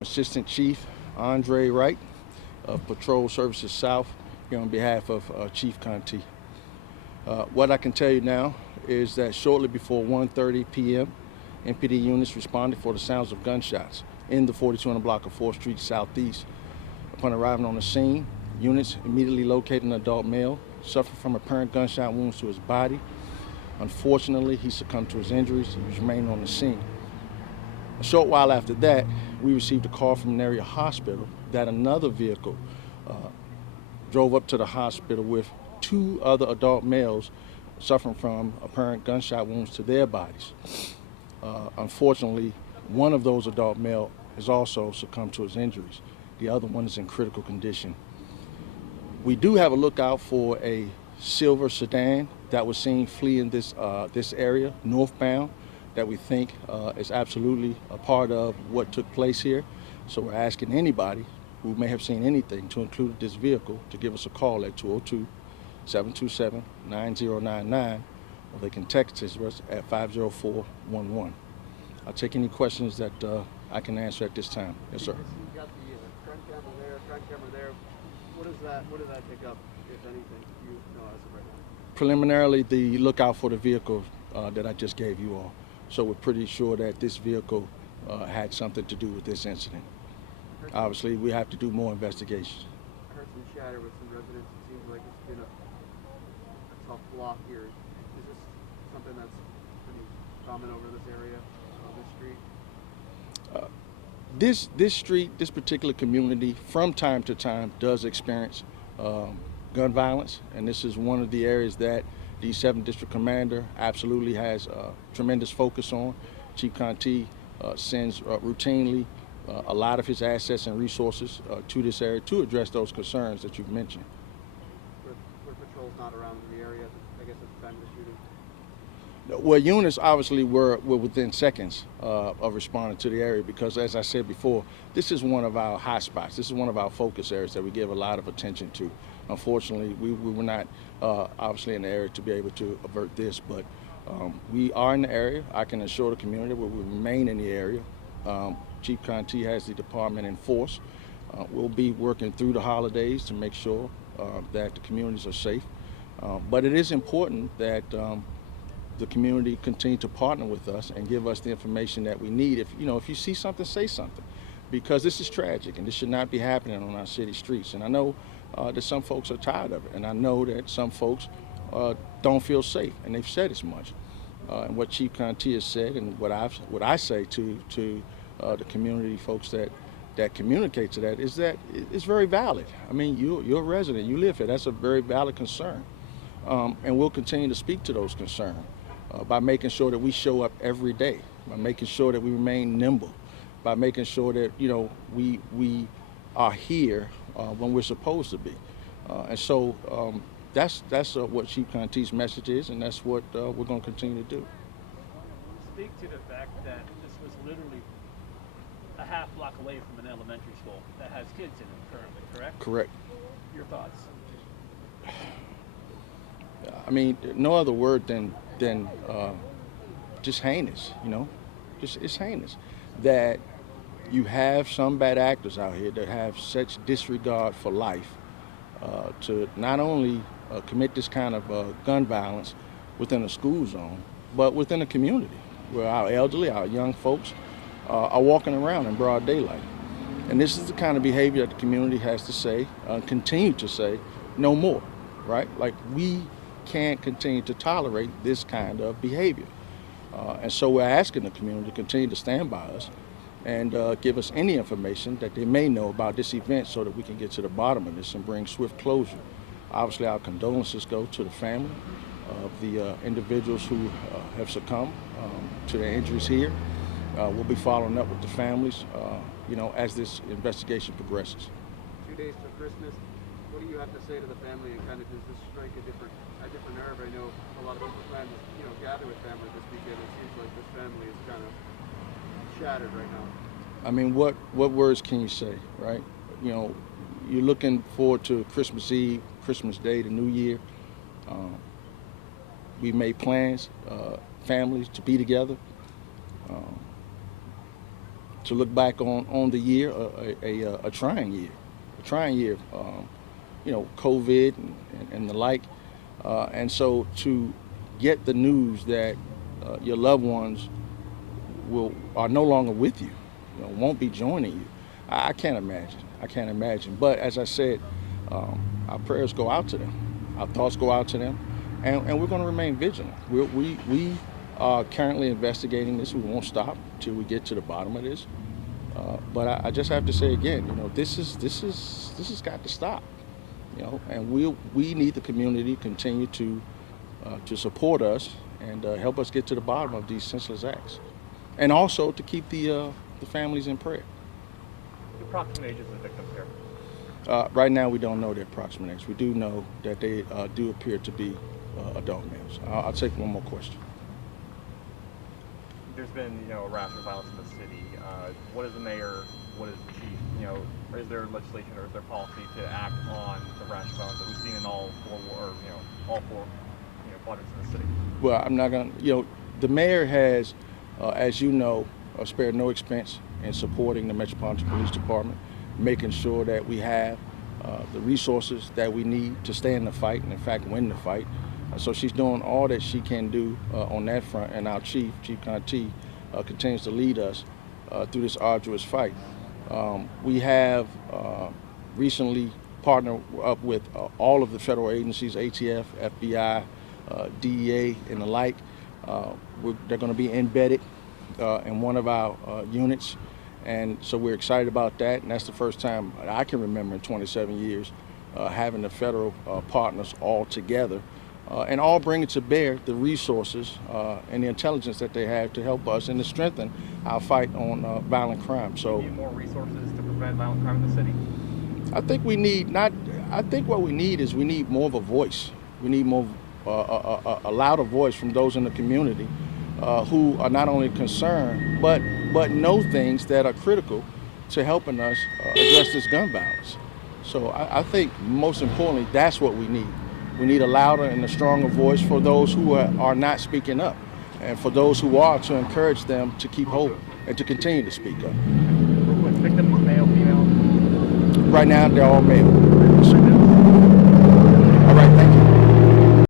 Assistant Chief Andre Wright of Patrol Services South here on behalf of Chief Conti. What I can tell you now is that shortly before 1:30 p.m., MPD units responded for the sounds of gunshots in the 4200 block of 4th Street Southeast. Upon arriving on the scene, units immediately located an adult male suffering from apparent gunshot wounds to his body. Unfortunately, he succumbed to his injuries and was remaining on the scene. A short while after that, we received a call from an area hospital that another vehicle drove up to the hospital with two other adult males suffering from apparent gunshot wounds to their bodies. Unfortunately, one of those adult males has also succumbed to his injuries. The other one is in critical condition. We do have a lookout for a silver sedan that was seen fleeing this area northbound, that we think is absolutely a part of what took place here. So we're asking anybody who may have seen anything to include this vehicle to give us a call at 202-727-9099, or they can text us at 50411. I'll take any questions that I can answer at this time. Yes, sir. You got the front camera there. What does that pick up, if anything, you know, as of right now? Preliminarily, the lookout for the vehicle that I just gave you all. So we're pretty sure that this vehicle had something to do with this incident. Obviously, we have to do more investigations. I heard some chatter with some residents. It seems like it's been a tough block here. Is this something that's pretty common over this area, on this street? This street, this particular community, from time to time, does experience gun violence, and this is one of the areas that the 7th District Commander absolutely has tremendous focus on. Chief Conti sends routinely a lot of his assets and resources to this area to address those concerns that you've mentioned. Were patrols not around the area, I guess, at the time of the shooting? Well, units obviously were within seconds of responding to the area because, as I said before, this is one of our hot spots. This is one of our focus areas that we give a lot of attention to. Unfortunately, we were not obviously in the area to be able to avert this, but we are in the area. I can assure the community we will remain in the area. Chief Conti has the department in force. We'll be working through the holidays to make sure that the communities are safe. But it is important that the community continue to partner with us and give us the information that we need. If you see something, say something, because this is tragic and this should not be happening on our city streets. And I know that some folks are tired of it, and I know that some folks don't feel safe, and they've said as much. And what Chief Conti has said, and what I say to the community folks that communicate to that, is that it's very valid. I mean, you're a resident, you live here. That's a very valid concern, and we'll continue to speak to those concerns by making sure that we show up every day, by making sure that we remain nimble, by making sure that we are here when we're supposed to be, and so that's what Chief Conti's message is, and that's what we're going to continue to do. Speak to the fact that this was literally a half block away from an elementary school that has kids in it currently, correct? Correct. Your thoughts? I mean, no other word than just heinous, it's heinous that you have some bad actors out here that have such disregard for life to not only commit this kind of gun violence within a school zone, but within a community where our elderly, our young folks are walking around in broad daylight. And this is the kind of behavior that the community has to say, continue to say, no more, right? Like, we can't continue to tolerate this kind of behavior. And so we're asking the community to continue to stand by us and give us any information that they may know about this event so that we can get to the bottom of this and bring swift closure. Obviously, our condolences go to the family of the individuals who have succumbed to their injuries here. We'll be following up with the families, as this investigation progresses. 2 days to Christmas. What do you have to say to the family, and kind of does this strike a different nerve? I know a lot of people plan to gather with family this weekend. It seems like this family is kind of shattered right now. I mean, what words can you say, right? You're looking forward to Christmas Eve, Christmas Day, the New Year. We made plans, families, to be together, to look back on the year, a trying year, COVID and the like. And so to get the news that your loved ones are no longer with you, won't be joining you, I can't imagine. I can't imagine. But as I said, our prayers go out to them, our thoughts go out to them, and we're going to remain vigilant. We are currently investigating this. We won't stop till we get to the bottom of this. But I just have to say again, this has got to stop. And we need the community to continue to support us and help us get to the bottom of these senseless acts, and also to keep the families in prayer. The approximate ages of the victims here? Right now, we don't know their approximate age. We do know that they do appear to be adult males. I'll take one more question. There's been, a rash of violence in the city. What is the mayor? What is the chief? Is there legislation or is there policy to act on the rash of violence that we've seen in all four quadrants in the city? Well, I'm not going to. The mayor has, as you know, spared no expense in supporting the Metropolitan Police Department, making sure that we have the resources that we need to stay in the fight and, in fact, win the fight. So she's doing all that she can do on that front, and our Chief Conti, continues to lead us through this arduous fight. We have recently partnered up with all of the federal agencies, ATF, FBI, DEA, and the like. They're going to be embedded in one of our units, and so we're excited about that, and that's the first time I can remember in 27 years having the federal partners all together and all bringing to bear the resources and the intelligence that they have to help us and to strengthen our fight on violent crime. So, we need more resources to prevent violent crime in the city? I think what we need is more of a voice. We need more a louder voice from those in the community who are not only concerned but know things that are critical to helping us address this gun violence. So I think most importantly, that's what we need. We need a louder and a stronger voice for those who are not speaking up, and for those who are, to encourage them to keep hope and to continue to speak up. Victims, male, female? Right now, they're all male. All right, thank you.